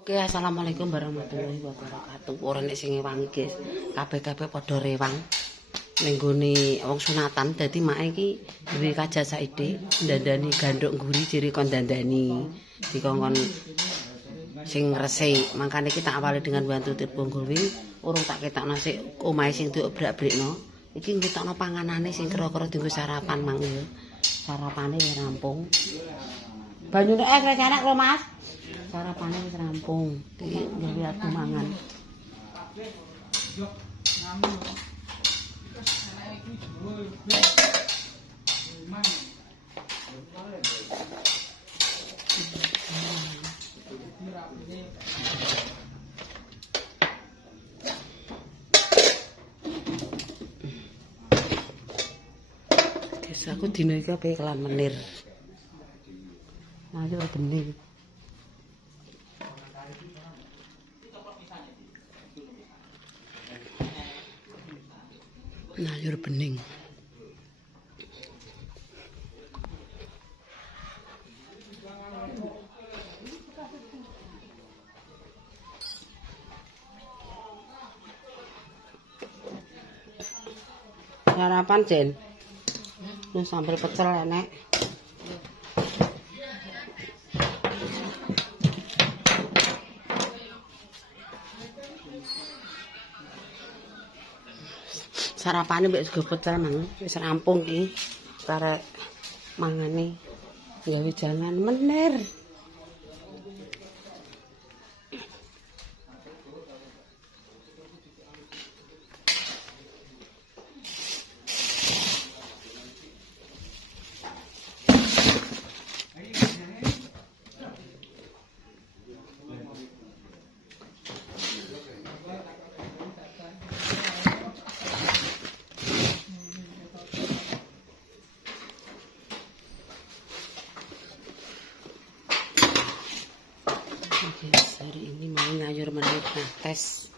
Oke, assalamualaikum warahmatullahi wabarakatuh. Ora nek sing ngewangi, guys. Kabeh-kabeh padha rewang ning gone wong sunatan. Dadi make iki duwe kaja saiki ndandani ganduk ngguri jere kon dandani dikongkon sing resik. Mangkane kita awali dengan bantu telepon gowing, urung tak ketokno sik omahe sing diobrak-abrekno. Iki ngetokno panganane sing kira-kira dienggo sarapan mang ya. Sarapane wis rampung. Banyune wis enak lho, Mas. Sarapane wis rampung. Iki gawe aku mangan. Guys, aku dino iki ape kelan menir. Ayo bening. Sayur bening. Sarapan, Jen. Ini sambal pecel enek. Sarapane mbek sego pecel mang wis rampung ki. Karek mangane gawe jangan menir. Guys, hari ini mau nyayur menir tes.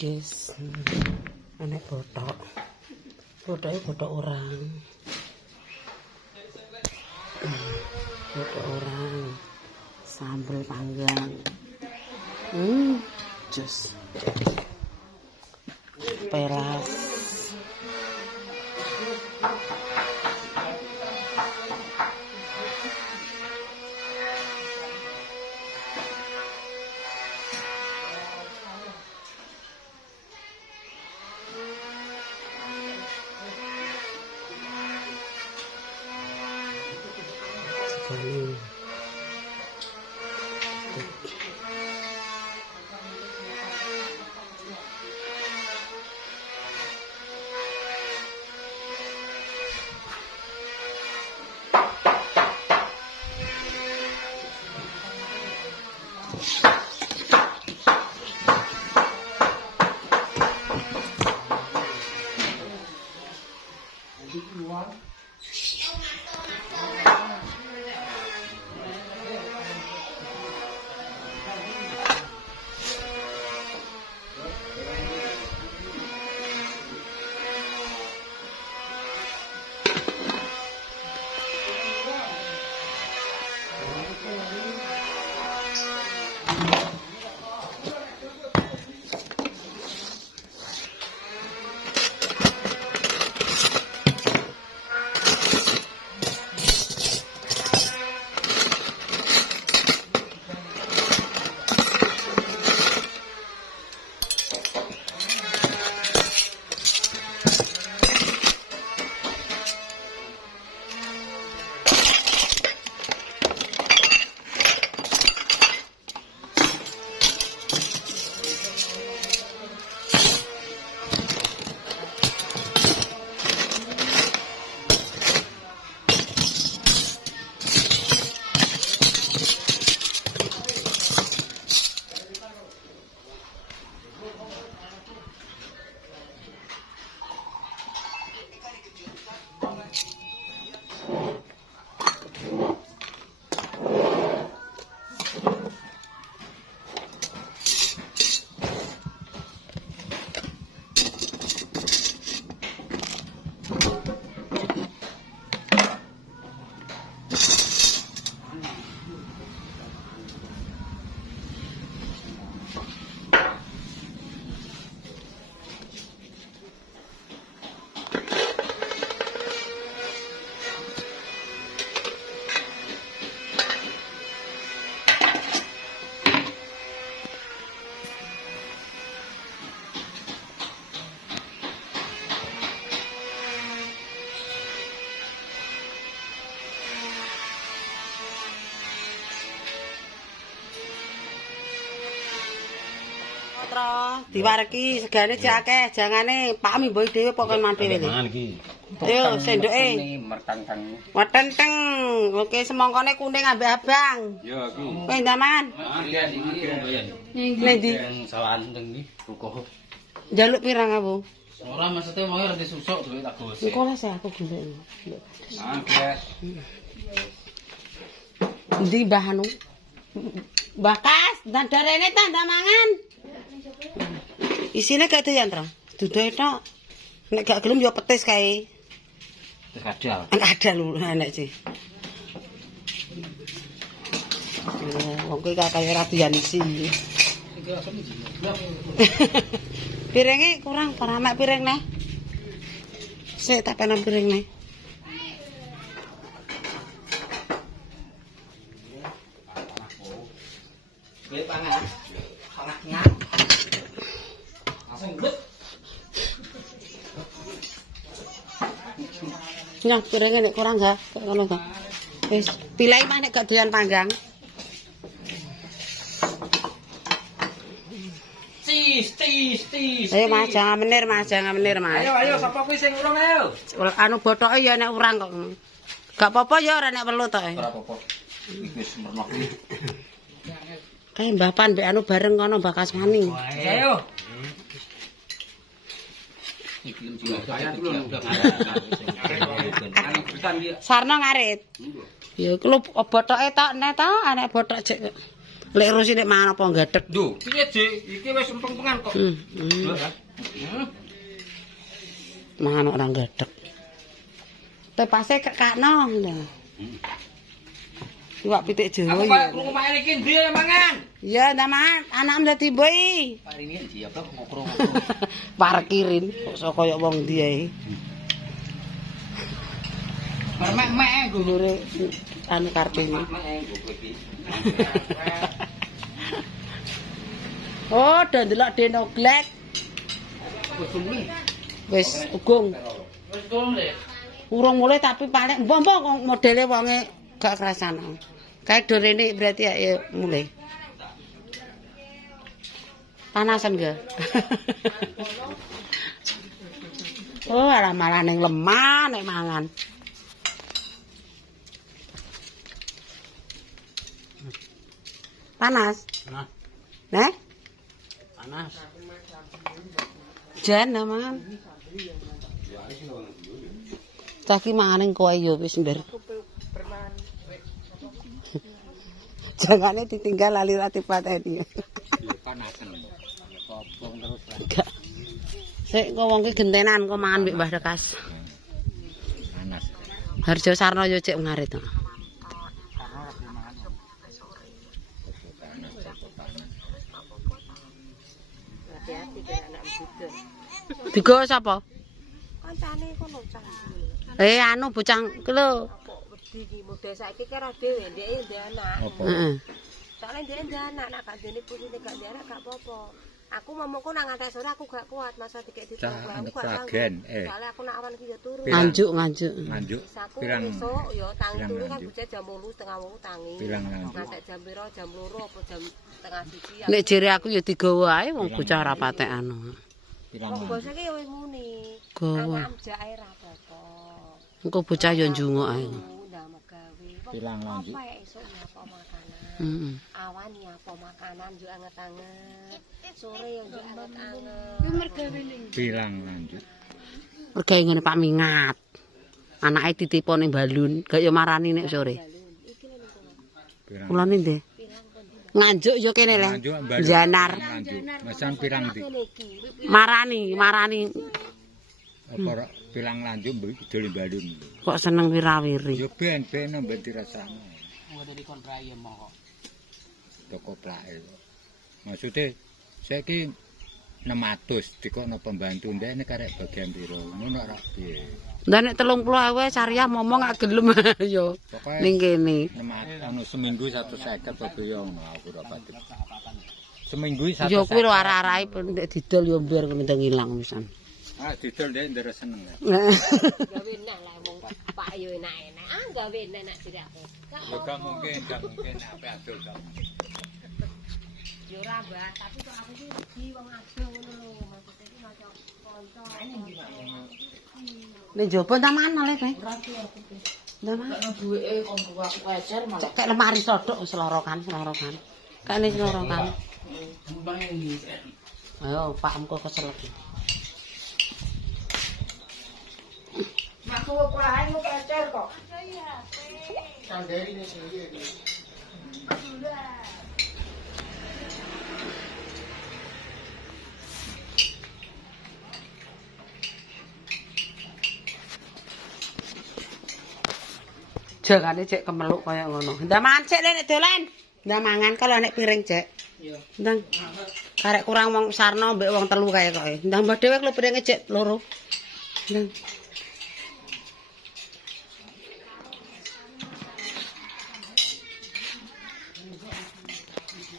Guys, enek botok. Botoknya botok orang. Botok orang. Sambal panggang. Jus. Pelas. Sekali. Diwareki segane cek akeh, jangane Pak Mimboy dhewe pokoke mati dhewe. Yo sendoke. Wetenteng. Oke semangkane kuning ambek abang. Yo iki. Kowe ndaman? Iya iki mbayar. Nendi? Sawan teng iki ruko. Njaluk pirang aku? Ora maksudnya mau rada susuk duwe tak gosek. Engko lah saya aku golek. Ah, guys. Ndi Mbah anu? Mbah Kas, ndarene ta ndak mangan. Isine gak doyan, Tro. Dudoe tok. Nek gak gelem ya petis kae. Wis kadal. Ada lho enek sih. Wong kuwi kaya ora doyan isi. Piringe kurang para mek piring neh. Sik tak penem piring neh. Kowe pangan. Pangan. Langsung blek. Nyah piringe nek kurang ga, kok ngono ta. Wis, pilih mah nek gak doyan panggang. Tis. Ayo Mas, jangan menir Mas. Ayo sapa kuwi sing urung ayo. Anu bothoke ya nek urang kok. Gak apa-apa ya ora nek perlu tok. Ora apa-apa. Iki wis merno. Kae Mbah Pan mbek anu bareng kono Mbah Kasmani. Ayo. Iki juga kaya dulu udah Sarno ngarit. Ya kulo bothoke tok nek to, anek bothok jek. Lek rusi nek mangan apa gadhek. Lho, piye, Dik? Iki wis empeng-empengan kok. Mangan ora gadhek. Tepase kakno. Iwak pitik Jawa. Aku kaya krungu mak iki ndi mangan? Ya, ndak anak dadi boy. Paringe diaplok ngokro. Parkirin kok kaya wong ndi ae. Mek-mek Gulure anu Kartini. Oh, do ndelok Denoglek. Wis ugung. Wis turun le. Urung mulai tapi paling mbok modele wonge gak kerasan. Kae do rene berarti ya mulai. Panasan gak? Oh, ala malah ning lemah nek mangan. Panas. Nah, Nek? panas. Jan mangan. Miftah ki manganing kowe ya wis mber. Jangane ditinggal lali rati pateni. Panasen. Kopong terus. Gak. Sik kok wong ki gentenan kok mangan mbek Mbah Dekas. Panas. Harjo Sarno yo cek ngarit to. Hati-hati kena anak budel. Digo sapa? Kancane kono cah. Anu bocah ku lho. Kok wedi iki model saiki kira dhewe ndeke ndek anak. Apa? Heeh. Soale ndek ndek anak nak gak dene putune gak ndek anak gak apa-apa. Aku momongku nang ngantek sore aku gak kuat masa dikek Cah ditunggu. anak Aku gak Sragen, sanggup. Soale aku nak awan iki ya turu. Nganjuk. Nganjuk. Aku Pirang esuk ya tangi pirang turu kan nganjuk? bocah jam 8 setengah 8 tangi. Pirang nganjuk? Ngantek jam piro jam 2 apa jam setengah 1. Nek jere aku ya digawa ae wong bocah ora patek anu. pirang Kok nganjuk? basa ki ya wis muni. Gawa. Anak amjak ae ra apa-apa. Engko bocah ya njunguk ae. Ndak megawe. Pilang lanjut? Apa esuk ya apa makanan. Heeh. Awan ya apa makanan yo anget-anget. Sore yo anget-anget. Pirang lanjut? Mergawe ngene Pak Mingat. Anake titipo ning balun, gak ya marani nek sore. Pirang. Kulane ndhe. Nganjuk ya kene le. Nganjuk Mbak. Janar. Nganjuk. Mesan pirang ndi? Marani. Apa pirang lanjut mbek dol balun. Kok seneng wirawiri. Yo ben mbek dirasakno. Ngoten iki kon raye moko. Toko plake. Maksude saiki 600 dikono pembantu ndekne karek bagian piro. Ngono ora piye. Lah nek 30.000 Syariah momong gak gelem ya. Pokoke Ning kene. 600 anu seminggu 150 apa ya ngono aku ora pati. Seminggu 150. Ya kuwi lho arah-arahe nek didol ya mbiar kene ndang ilang pisan. Ah didol ndek ndere seneng. Gawe nah lah wong Pak yo enak-enak. Ah gawe enak dirake. Ya gak mungkin apa adol gak. Yo ora Mbah, tapi kok aku iki wedi wong ado ngono lho. Maksudnya iki maca kanca. Nek jopo ta mana le kowe? Ndak mana. Duweke kon aku ajar malah. Cek lemari sodok selorokan. Kene selorokan. Ayo Pak engko kesel iki. Makku perahan lu ajar kok. Sanderi nek iki. Jangane cek kemeluk kaya ngono. Ndak mangan cek nek dolan. Ndak mangan kalau nek piring cek. Iya. Ndang. Karek kurang wong Sarno mbek wong telu kae kok. Ndang mbah dhewe lho piringe cek loro. Ndang.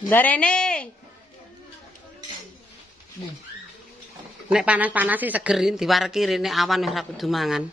Darene. Nek panas-panas sih seger diwareki rene awan wis ra kudu mangan.